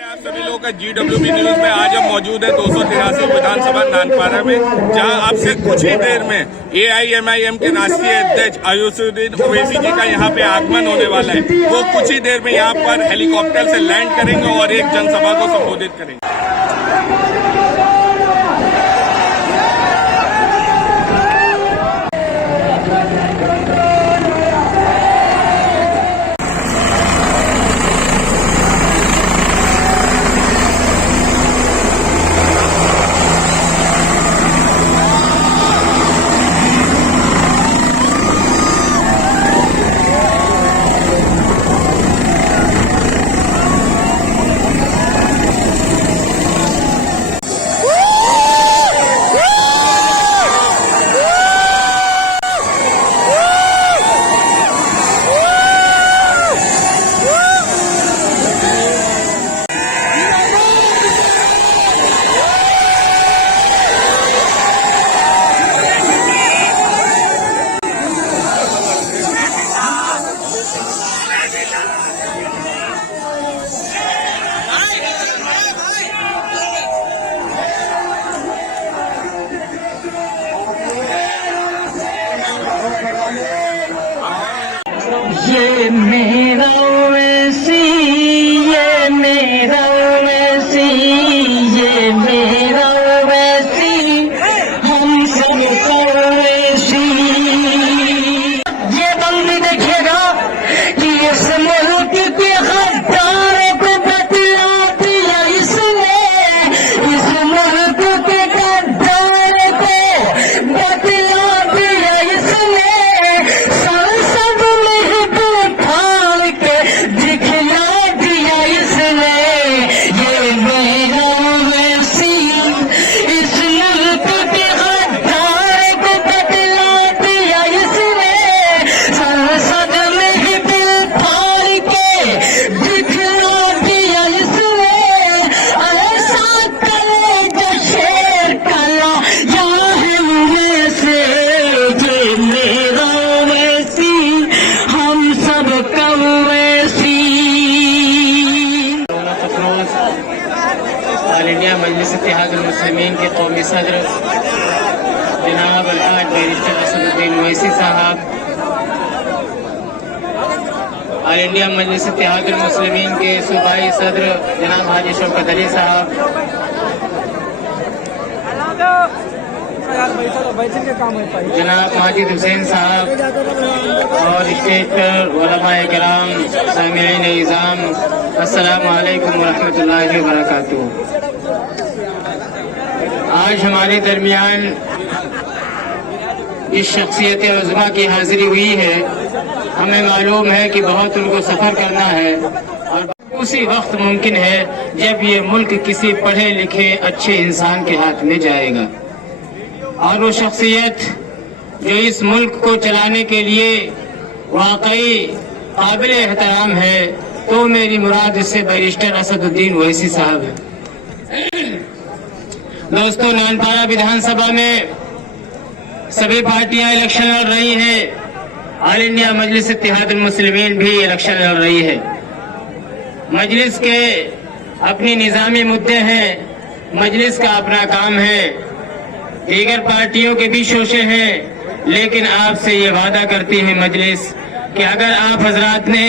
आप सभी लोगों का GWB न्यूज में आज हम मौजूद है 283 विधानसभा नानपारा में, जहां आपसे कुछ ही देर में AIMIM के राष्ट्रीय अध्यक्ष अयूसुद्दीन ओवैसी जी का यहां पे आगमन होने वाला है। वो कुछ ही देर में यहां पर हेलीकॉप्टर से लैंड करेंगे और एक जनसभा को संबोधित करेंगे। ये मेरा वैसी, ये मेरा वैसी, ये मेरा वैसी, हम सब वैसी। ये बंदी देखिएगा कि इस मुल्क के गद्दार को बतला दिया इसने, इस मुल्क के गद्दार को बतला दिया इसने। संसद में बैठाल के दिखला दिया इसने। ये मेरा वैसी, इस मुल्क के गद्दार को बतला दिया इसने। संसद में बैठाल के दिखला दिया इसने। ऐसा कलेगा शेर कला या हिम्मत से। ये मेरा वैसी, हम सब कम वैसी। ऑल इंडिया मजलिस इत्तेहाद मुस्लिमीन के कौमी सदर जनाब अलहाज बैरिस्टर असदुद्दीन ओवैसी साहब, ऑल इंडिया मजलिस इत्तेहाद मुस्लिमीन के सूबाई सदर जनाब हाजी शौकत अली साहब, जनाब माजिद हुसैन साहब और स्टेज पर उलमाए किराम, सामिईन इज़ाम, अस्सलामु अलैकुम वरहमतुल्लाहि वबरकातुहू। आज हमारे दरमियान इस शख्सियत उज़्मा की हाजिरी हुई है। हमें मालूम है कि बहुत उनको सफ़र करना है और उसी वक्त मुमकिन है जब ये मुल्क किसी पढ़े लिखे अच्छे इंसान के हाथ में जाएगा। और वो शख्सियत जो इस मुल्क को चलाने के लिए वाकई काबिल एहतराम है, तो मेरी मुराद इससे बैरिस्टर असदुद्दीन ओवैसी साहब है। दोस्तों, नानपारा विधानसभा में सभी पार्टियां इलेक्शन लड़ रही हैं। ऑल इंडिया मजलिस इत्तेहाद मुस्लिमीन भी इलेक्शन लड़ रही है। मजलिस के अपनी निज़ामी मुद्दे हैं, मजलिस का अपना काम है, दीगर पार्टियों के भी शोशे हैं। लेकिन आपसे ये वादा करती है मजलिस कि अगर आप हजरात ने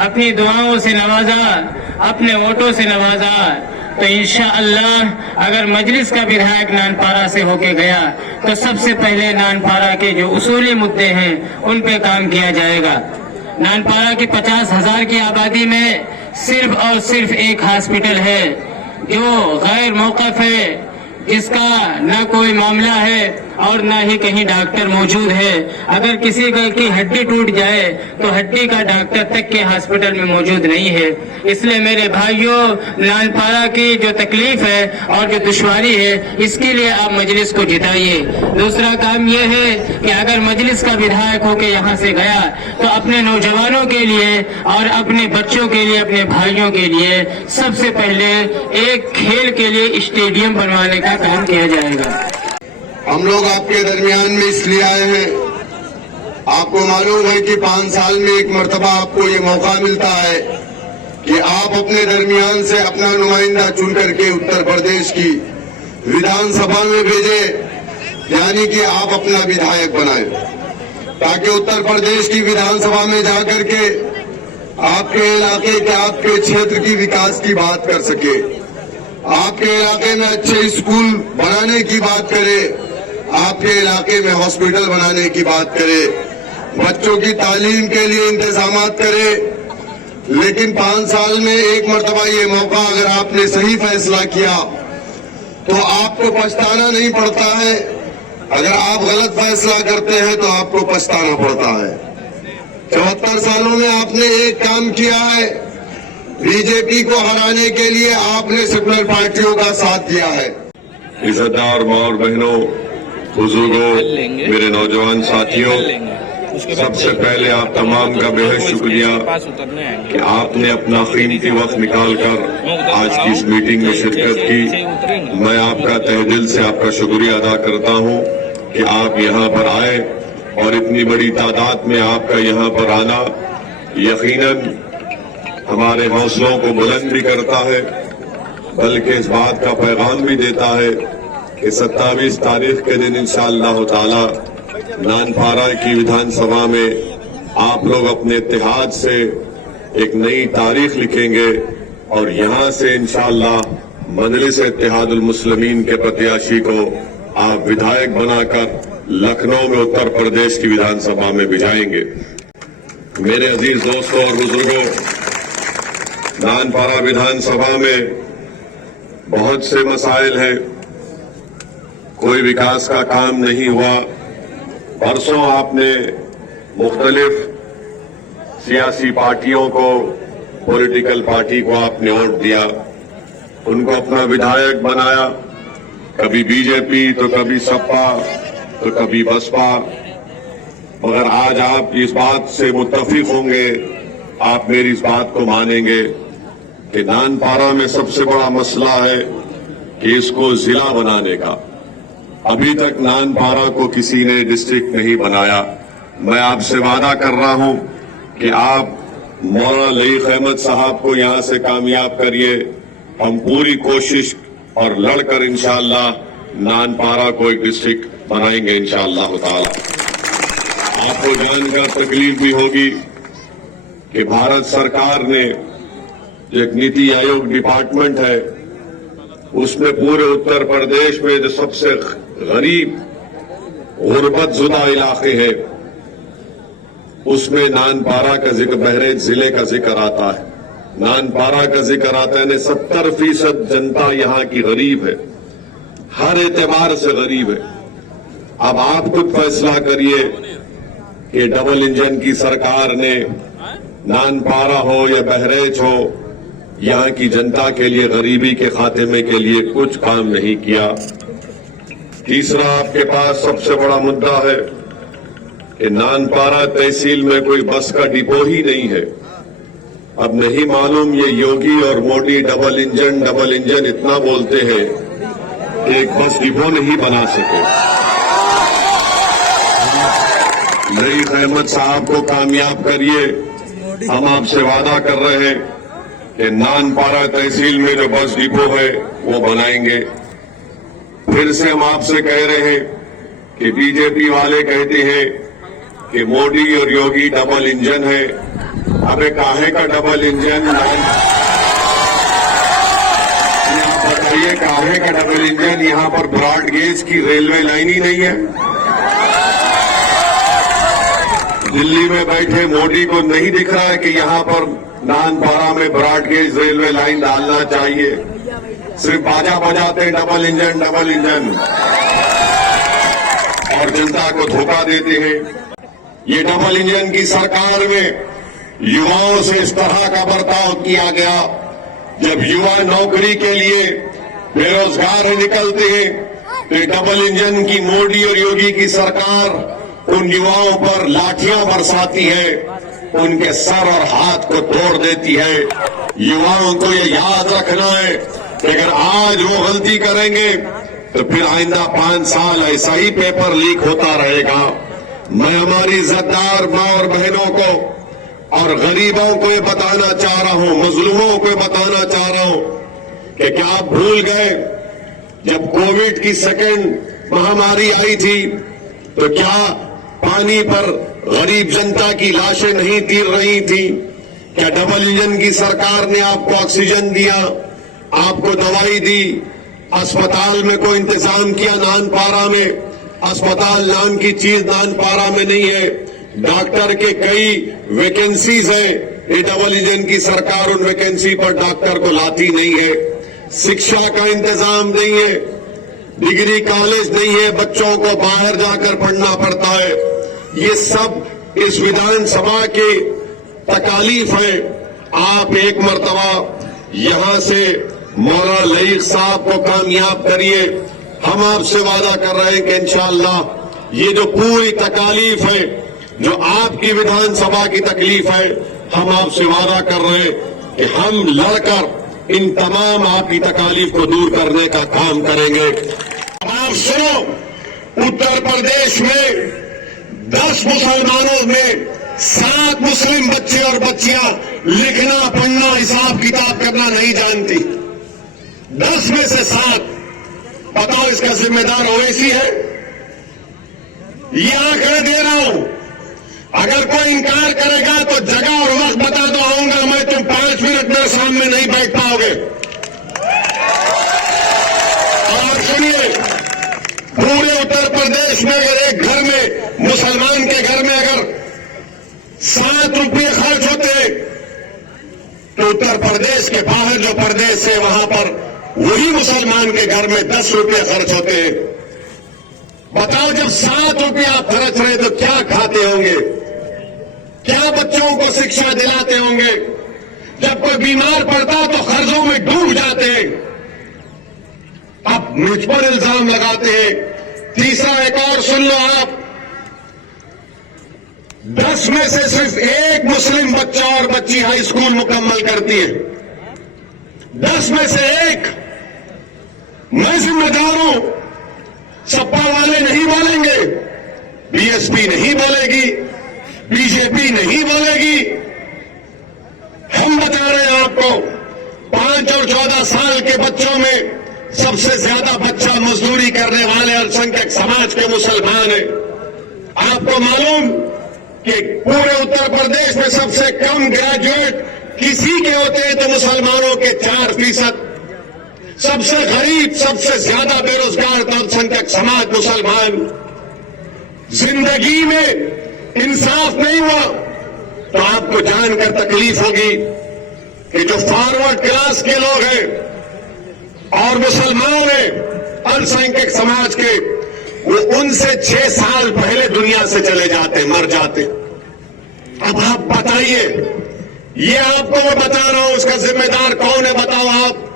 अपनी दुआओं से नवाजा, अपने वोटों से नवाजा, तो इंशाअल्लाह अगर मजलिस का विधायक नानपारा से होके गया तो सबसे पहले नानपारा के जो उसूली मुद्दे हैं उन पे काम किया जाएगा। नानपारा की 50,000 की आबादी में सिर्फ और सिर्फ एक हॉस्पिटल है जो गैर मौक़िफ़ है, जिसका न कोई मामला है और न ही कहीं डॉक्टर मौजूद है। अगर किसी की हड्डी टूट जाए तो हड्डी का डॉक्टर तक के हॉस्पिटल में मौजूद नहीं है। इसलिए मेरे भाइयों, नानपारा की जो तकलीफ है और जो दुश्वारी है, इसके लिए आप मजलिस को जिताइए। दूसरा काम यह है कि अगर मजलिस का विधायक होकर यहाँ से गया तो अपने नौजवानों के लिए और अपने बच्चों के लिए, अपने भाइयों के लिए सबसे पहले एक खेल के लिए स्टेडियम बनवाने का काम किया जाएगा। हम लोग आपके दरमियान में इसलिए आए हैं, आपको मालूम है कि 5 साल में एक मर्तबा आपको ये मौका मिलता है कि आप अपने दरमियान से अपना नुमाइंदा चुन करके उत्तर प्रदेश की विधानसभा में भेजे, यानी कि आप अपना विधायक बनाए, ताकि उत्तर प्रदेश की विधानसभा में जाकर के आपके इलाके के, आपके क्षेत्र की विकास की बात कर सके, आपके इलाके में अच्छे स्कूल बनाने की बात करे, आपके इलाके में हॉस्पिटल बनाने की बात करे, बच्चों की तालीम के लिए इंतजामात करे। लेकिन 5 साल में एक मर्तबा ये मौका अगर आपने सही फैसला किया तो आपको पछताना नहीं पड़ता है, अगर आप गलत फैसला करते हैं तो आपको पछताना पड़ता है। 74 सालों में आपने एक काम किया है, बीजेपी को हराने के लिए आपने सेकुलर पार्टियों का साथ दिया है। इज्जतदार माँ और बहनों, बुजुर्गों, मेरे नौजवान साथियों, सबसे पहले आप तमाम का बेहद शुक्रिया कि आपने अपना कीमती वक्त निकालकर आज की इस मीटिंग में शिरकत की। मैं आपका तहे दिल से आपका शुक्रिया अदा करता हूं कि आप यहां पर आए और इतनी बड़ी तादाद में आपका यहां पर आना यकीनन हमारे हौसलों को बुलंद भी करता है, बल्कि इस बात का पैगाम भी देता है कि 27 तारीख के दिन इंशाअल्लाह ताला नानपारा की विधानसभा में आप लोग अपने इत्तेहाद से एक नई तारीख लिखेंगे और यहां से इंशाअल्लाह मजलिस इत्तेहादुल मुस्लिमीन के प्रत्याशी को आप विधायक बनाकर लखनऊ में उत्तर प्रदेश की विधानसभा में भिजाएंगे। मेरे अजीज दोस्तों और बुजुर्गों, नानपारा विधानसभा में बहुत से मसाइल हैं, कोई विकास का काम नहीं हुआ। परसों आपने मुख्तलिफ सियासी पार्टियों को, पॉलिटिकल पार्टी को आपने वोट दिया, उनको अपना विधायक बनाया, कभी बीजेपी तो कभी सपा तो कभी बसपा। मगर आज आप इस बात से मुत्तफिक होंगे, आप मेरी इस बात को मानेंगे कि नानपारा में सबसे बड़ा मसला है कि इसको जिला बनाने का। अभी तक नानपारा को किसी ने डिस्ट्रिक्ट नहीं बनाया। मैं आपसे वादा कर रहा हूं कि आप मौलाना लईक अहमद साहब को यहां से कामयाब करिए। हम पूरी कोशिश और लड़कर इंशाअल्लाह नानपारा को एक डिस्ट्रिक्ट बनाएंगे इंशाअल्लाह ताला। आपको जानकर तकलीफ भी होगी कि भारत सरकार ने जो एक नीति आयोग डिपार्टमेंट है, उसमें पूरे उत्तर प्रदेश में जो सबसे गरीब गुर्बतजुदा इलाके हैं, उसमें नानपारा का जिक्र, बहरेच जिले का जिक्र आता है, नानपारा का जिक्र आता है। 70% जनता यहाँ की गरीब है, हर एतबार से गरीब है। अब आप खुद फैसला करिए कि डबल इंजन की सरकार ने नानपारा हो या बहरेच हो, यहाँ की जनता के लिए गरीबी के खात्मे के लिए कुछ काम नहीं किया। तीसरा, आपके पास सबसे बड़ा मुद्दा है कि नानपारा तहसील में कोई बस का डिपो ही नहीं है। अब नहीं मालूम ये योगी और मोदी डबल इंजन इतना बोलते हैं कि एक बस डिपो नहीं बना सके। लईक अहमद साहब को कामयाब करिए। हम आपसे वादा कर रहे हैं कि नानपारा तहसील में जो बस डिपो है वो बनाएंगे। फिर से हम आपसे कह रहे हैं कि बीजेपी वाले कहते हैं कि मोदी और योगी डबल इंजन है। अबे काहे का डबल इंजन? आप बताइए, काहे का डबल इंजन? यहाँ पर ब्रॉड गेज की रेलवे लाइन ही नहीं है। दिल्ली में बैठे मोदी को नहीं दिख रहा है कि यहाँ पर नानपारा में ब्रॉड गेज रेलवे लाइन डालना चाहिए। सिर्फ बाजा बजाते डबल इंजन और जनता को धोखा देते हैं। ये डबल इंजन की सरकार में युवाओं से इस तरह का बर्ताव किया गया। जब युवा नौकरी के लिए बेरोजगार निकलते हैं तो डबल इंजन की मोदी और योगी की सरकार उन युवाओं पर लाठियां बरसाती है, उनके सर और हाथ को तोड़ देती है। युवाओं को ये याद रखना है कि अगर आज वो गलती करेंगे तो फिर आइंदा 5 साल ऐसा ही पेपर लीक होता रहेगा। मैं हमारी इज्जतदार मां और बहनों को और गरीबों को ये बताना चाह रहा हूं, मजलूमों को ये बताना चाह रहा हूं कि क्या आप भूल गए जब कोविड की सेकंड महामारी आई थी तो क्या पानी पर गरीब जनता की लाशें नहीं तीर रही थी? क्या डबल इंजन की सरकार ने आपको ऑक्सीजन दिया, आपको दवाई दी, अस्पताल में कोई इंतजाम किया? नानपारा में अस्पताल नाम की चीज नानपारा में नहीं है। डॉक्टर के कई वैकेंसीज है, ये डबल इंजन की सरकार उन वैकेंसी पर डॉक्टर को लाती नहीं है। शिक्षा का इंतजाम नहीं है, डिग्री कॉलेज नहीं है, बच्चों को बाहर जाकर पढ़ना पड़ता है। ये सब इस विधानसभा की तकालीफ है। आप एक मर्तबा यहां से मौलाना लईक साहब को कामयाब करिए। हम आपसे वादा कर रहे हैं कि इंशाअल्लाह ये जो पूरी तकालीफ है, जो आपकी विधानसभा की तकलीफ है, हम आपसे वादा कर रहे हैं कि हम लड़कर इन तमाम आपकी तकालीफ को दूर करने का काम करेंगे। अब आप सुनो, उत्तर प्रदेश में 10 मुसलमानों में 7 मुस्लिम बच्चे और बच्चियां लिखना, पढ़ना, हिसाब किताब करना नहीं जानती। 10 में से 7। बताओ इसका जिम्मेदार ओवैसी है? ये आंकड़े दे रहा हूं। अगर कोई इनकार करेगा तो जगह और वक्त बता दो, आऊंगा मैं, तुम 5 मिनट मेरे सामने नहीं बैठ पाओगे। और सुनिए, पूरे उत्तर प्रदेश में अगर एक घर में, मुसलमान के घर में अगर 7 रुपये खर्च होते तो उत्तर प्रदेश के बाहर जो प्रदेश है वहां पर वही मुसलमान के घर में 10 रुपये खर्च होते हैं। बताओ, जब 7 रुपये आप खर्च रहे तो क्या खाते होंगे, क्या बच्चों को शिक्षा दिलाते होंगे? जब कोई बीमार पड़ता तो कर्जों में डूब जाते हैं। अब मुझ पर इल्जाम लगाते हैं। तीसरा एक और सुन लो आप, 10 में से सिर्फ एक मुस्लिम बच्चा और बच्ची हाई स्कूल मुकम्मल करती है। 10 में से एक। मैं जिम्मेदार हूं, सपा वाले नहीं बोलेंगे, बीएसपी नहीं बोलेगी, बीजेपी नहीं बोलेगी। हम बता रहे हैं आपको, 5 और 14 साल के बच्चों में सबसे ज्यादा बच्चा मजदूरी करने वाले अल्पसंख्यक समाज के मुसलमान हैं। आपको मालूम कि पूरे उत्तर प्रदेश में सबसे कम ग्रेजुएट किसी के होते हैं तो मुसलमानों के 4%। सबसे गरीब, सबसे ज्यादा बेरोजगार तो अल्पसंख्यक समाज मुसलमान। जिंदगी में इंसाफ नहीं हुआ तो आपको जानकर तकलीफ होगी कि जो फॉरवर्ड क्लास के लोग हैं और मुसलमान हैं अल्पसंख्यक समाज के, वो उनसे 6 साल पहले दुनिया से चले जाते, मर जाते। अब आप बताइए, ये आपको मैं बता रहा हूं, उसका जिम्मेदार कौन है बताओ आप?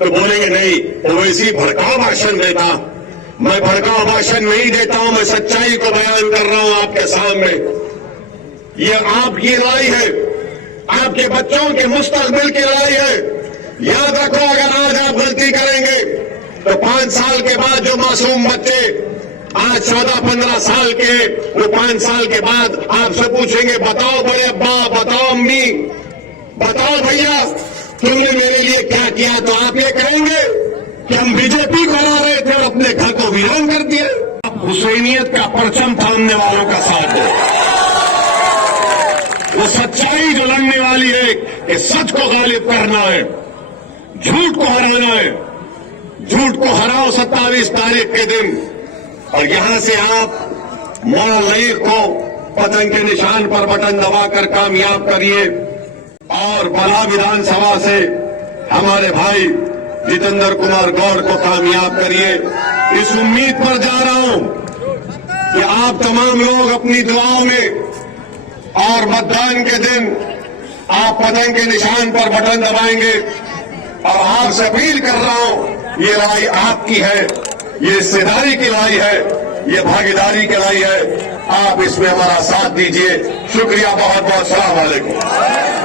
तो बोलेंगे नहीं, ओवैसी भड़काऊ भाषण देता। मैं भड़काऊ भाषण नहीं देता हूं, मैं सच्चाई को बयान कर रहा हूं आपके सामने। ये आपकी लड़ाई है, आपके बच्चों के मुस्तकबिल की लड़ाई है। याद रखो, अगर आज आप गलती करेंगे तो 5 साल के बाद जो मासूम बच्चे आज 14-15 साल के, वो 5 साल के बाद आपसे पूछेंगे, बताओ बड़े अब्बा, बताओ अम्मी, बताओ भैया, तुमने मेरे लिए क्या किया? तो आप ये कहेंगे कि हम बीजेपी को हरा रहे थे और अपने घर को वीरान कर दिए। आप हुसैनियत का परचम थामने वालों का साथ है। वो सच्चाई जो लड़ने वाली है कि सच को गालिब करना है, झूठ को हराना है। झूठ को हराओ 27 तारीख के दिन, और यहां से आप मौलाना लईक को पतंग के निशान पर बटन दबाकर कामयाब करिए और बला विधानसभा से हमारे भाई जितेंद्र कुमार गौड़ को कामयाब करिए। इस उम्मीद पर जा रहा हूं कि आप तमाम लोग अपनी दुआओं में और मतदान के दिन आप पतंग के निशान पर बटन दबाएंगे। और आपसे अपील कर रहा हूं, ये लड़ाई आपकी है, ये हिस्सेदारी की लड़ाई है, ये भागीदारी की लड़ाई है। आप इसमें हमारा साथ दीजिए। शुक्रिया, बहुत बहुत। अस्सलाम वालेकुम।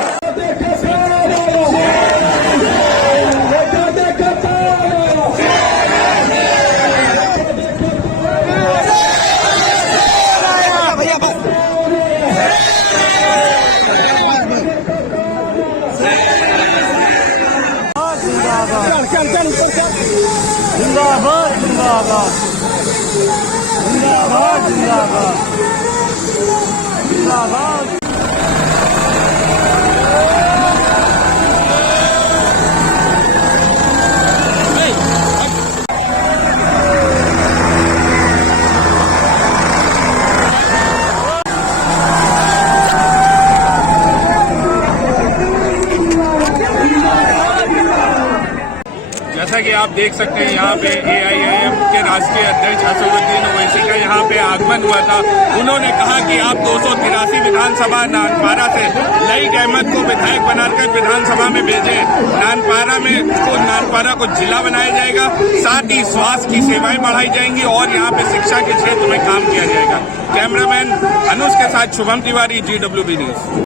जैसा कि आप देख सकते हैं यहाँ पे AIIM के राष्ट्रीय अध्यक्ष असदुद्दीन ओवैसी का यहाँ पे आगमन हुआ था। उन्होंने कहा कि आप 283 विधानसभा नानपारा से लईक अहमद को विधायक बनाकर विधानसभा में भेजें। नानपारा को जिला बनाया जाएगा, साथ ही स्वास्थ्य की सेवाएं बढ़ाई जाएंगी और यहाँ पे शिक्षा के क्षेत्र में काम किया जाएगा। कैमरामैन अनुज के साथ शुभम तिवारी, GWB न्यूज।